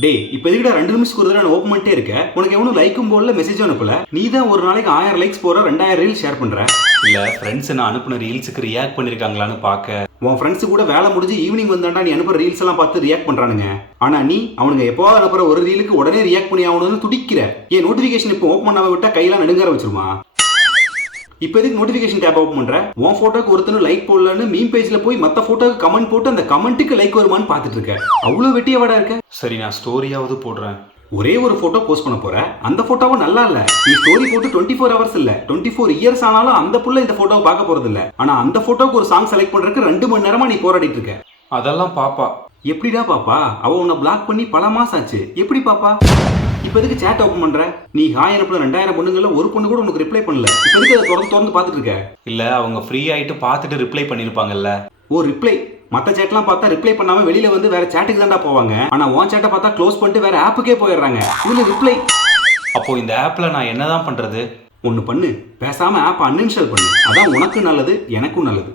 டேய் இப்போ எதுக்குடா 2 நிமிஷத்துக்கு ஒரு தடவை நான் ஓப்பன் பண்ணிட்டே இருக்கேன். உனக்கு எவனும் லைக்கும் போடல மெசேஜும் அனுப்பல. நீ தான் ஒரு நாளைக்கு 1000 லைக்ஸ் போற 2000 ரீல்ஸ் ஷேர் பண்ற. இல்ல ஃப்ரெண்ட்ஸ் நான் அனுப்புன ரீல்ஸுக்கு ரியாக்ட் பண்ணிருக்காங்களான்னு பார்க்க. உன் ஃப்ரெண்ட்ஸ் கூட வேலை முடிஞ்சு ஈவினிங் வந்தாண்டா நீ அனுப்புற ரீல்ஸ் எல்லாம் பார்த்து ரியாக்ட் பண்றானுங்க. ஆனா நீ அவனுங்க எப்போவாது அனுப்புற ஒரு ரீலுக்கு உடனே ரியாக்ட் பண்ணி ஆகணும்னு துடிக்கிற. ஏன் நோட்டிபிகேஷன் இப்போ ஓப்பன் பண்ணாம விட்டா கையெல்லாம் நடுங்கார வச்சிருமா? இப்போ எதுக்கு நோட்டிபிகேஷன் டேப் ஓப்பன் பண்ற? உன் போட்டோக்கு ஒருத்தனும் லைக் போடலன்னு மீம் பேஜ்ல போய் மத்த போட்டோக்கு கமெண்ட் போட்டு அந்த கமெண்ட்டுக்கு லைக் வருமான்னு பார்த்துட்டு இருக்க. அவ்வளவு வெட்டியவாடா இருக்க. சரி நான் ஸ்டோரியாவது போடுறேன். ஒரே ஒரு போட்டோ போஸ்ட் பண்ண போற, அந்த போட்டோவும் நல்லா இல்ல. நீ ஸ்டோரி போட்டு 24 ஹவர்ஸ் இல்ல 24 இயர்ஸ் ஆனாலும் அந்த புள்ள இந்த போட்டோவை பார்க்க போறது இல்ல. ஆனா அந்த போட்டோக்கு ஒரு சாங் செலக்ட் பண்றதுக்கு 2 மணி நேரமா நீ போராடிட்டு இருக்க. அதெல்லாம் பாப்பா. எப்படிடா பாப்பா? அவ உன்னை பிளாக் பண்ணி பல மாசம் ஆச்சு. எப்படி பாப்பா? இப்ப எதுக்கு சேட் ஓபன் பண்ற? நீ ஹாய் அனுப்புன 2000 பொண்ணுங்கள ஒரு பொண்ணு கூட உனக்கு ரிப்ளை பண்ணல. இப்ப எதுக்கு அதை திறந்து பார்த்துட்டு இருக்க? இல்ல அவங்க ஃப்ரீ ஆயிட்டு பார்த்துட்டு ரிப்ளை பண்ணிருப்பாங்கல்ல. ஓ ரிப்ளை. மத்த சேட்லாம் பார்த்தா ரிப்ளை பண்ணாம வெளியில வந்து வேற சேட்டுக்கு தான்டா போவாங்க. ஆனா உன் சேட்டை பார்த்தா க்ளோஸ் பண்ணிட்டு வேற ஆப்புக்கே போயிடுறாங்க. இதுல ரிப்ளை. அப்போ இந்த ஆப்ல நான் என்னதான் பண்றது? ஒன்னு பண்ணு, பேசாம ஆப் அன்இன்ஸ்டால் பண்ணு. அதான் உனக்கு நல்லது, எனக்கும் நல்லது.